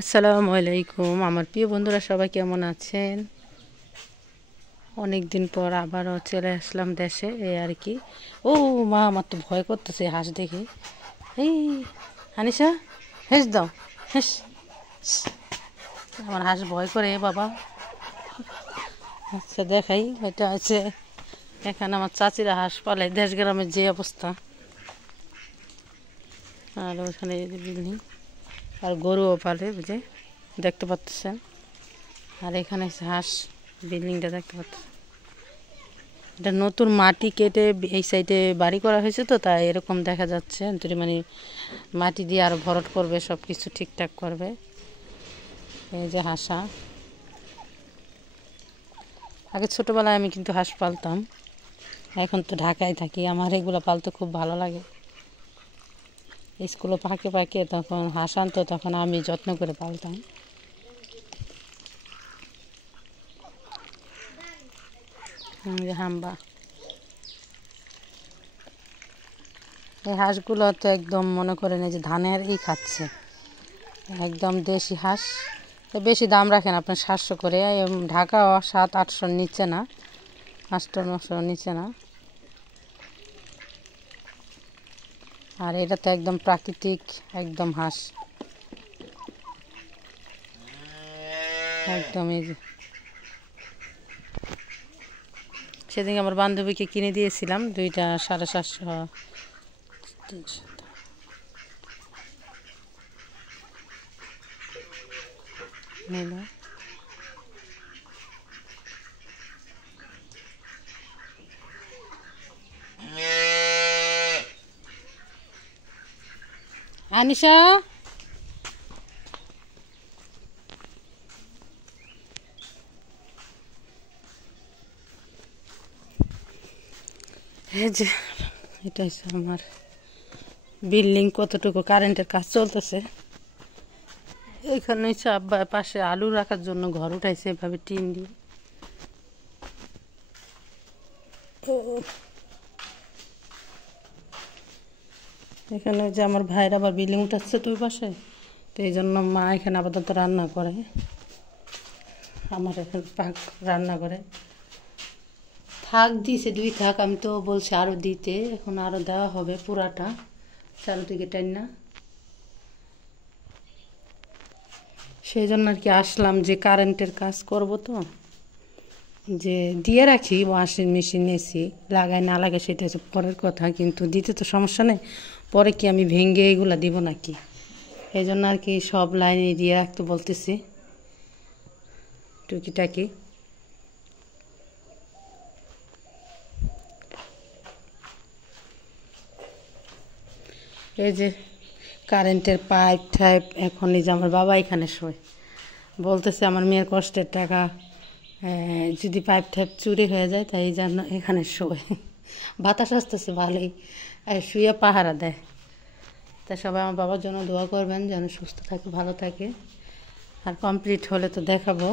আসসালামু আলাইকুম আমার প্রিয় বন্ধুরা, সবাই কেমন আছেন? অনেক দিন পর আবারও চলে আসলাম দেশে, এই আর কি। ও মা, আমার তো ভয় করতেছে হাঁস দেখে। এই হানিসা, হেস দাও, হেস। আমার হাঁস ভয় করে বাবা। আচ্ছা দেখাই, এটা আছে এখানে আমার চাচিরা হাঁস পালে, দেশ গ্রামের যে অবস্থা। আর ওখানে বিল্ডিং, আর গরুও পালে, বুঝে দেখতে পাচ্ছেন। আর এখানে হাঁস, বিল্ডিংটা দেখতে পাচ্ছেন। এটা নতুন মাটি কেটে এই সাইডে বাড়ি করা হয়েছে, তো তাই এরকম দেখা যাচ্ছে। মানে মাটি দিয়ে আরো ভরাট করবে, সব কিছু ঠিকঠাক করবে। এই যে হাঁসা, আগে ছোটবেলায় আমি কিন্তু হাঁস পালতাম, এখন তো ঢাকায় থাকি। আমার এগুলো পালতে খুব ভালো লাগে। স্কুলে পাকে পাকে তখন হাঁস আনতো, তখন আমি যত্ন করে পালতাম। হাম্বা, এই হাঁসগুলো তো একদম মনে করেন এই যে ধানের খাচ্ছে, একদম দেশি হাঁস। বেশি দাম রাখেন আপনার 700 করে, ঢাকা 700-800 নিচে না, 800-900 নিচে না। আর এটা তো একদম প্রাকৃতিক একদম হাঁস, একদম। এই যে সেদিন আমার বান্ধবীকে কিনে দিয়েছিলাম দুইটা 750 নিল। আনিশা, এই যে এটা হচ্ছে আমার বিল্ডিং, কতটুকু কারেন্টের কাজ চলতেছে। এখানে হচ্ছে আব্বা পাশে আলু রাখার জন্য ঘর উঠাইছে এভাবে টিন দিয়ে। এখানে যে আমার ভাইয়ের আবার বিল্ডিং উঠাচ্ছে দুই পাশে, তো এই জন্য মা এখানে আপাতত রান্না করে, আমার এখানে পাক রান্না করে। থাক দিয়েছে 2 থাক, আমি তো বলছি আরও দিতে, এখন আরও দেওয়া হবে পুরাটা চারদিকে টাইন না। সেই জন্য আর কি আসলাম, যে কারেন্টের কাজ করব, তো যে দিয়ে রাখি। ওয়াশিং মেশিন এসি লাগাই না লাগে সেটা হচ্ছে পরের কথা, কিন্তু দিতে তো সমস্যা নেই। পরে কি আমি ভেঙে এগুলা দিব নাকি, এই জন্য আর কি সব লাইনে দিয়ে রাখতে বলতেছি টুকিটাকি। এই যে কারেন্টের পাইপ টাইপ, এখন এই যে আমার বাবা এখানে শোয়, বলতেছে আমার মেয়ের কষ্টের টাকা যদি পাইপ টাইপ চুরি হয়ে যায়, তাই এই জন্য এখানে শোয়। বাতাস আসতেছে ভালোই, শুয়ে পাহারা দেয়। তাই সবাই আমার বাবার জন্য দোয়া করবেন, যেন সুস্থ থাকে, ভালো থাকে। আর কমপ্লিট হলে তো দেখাবো।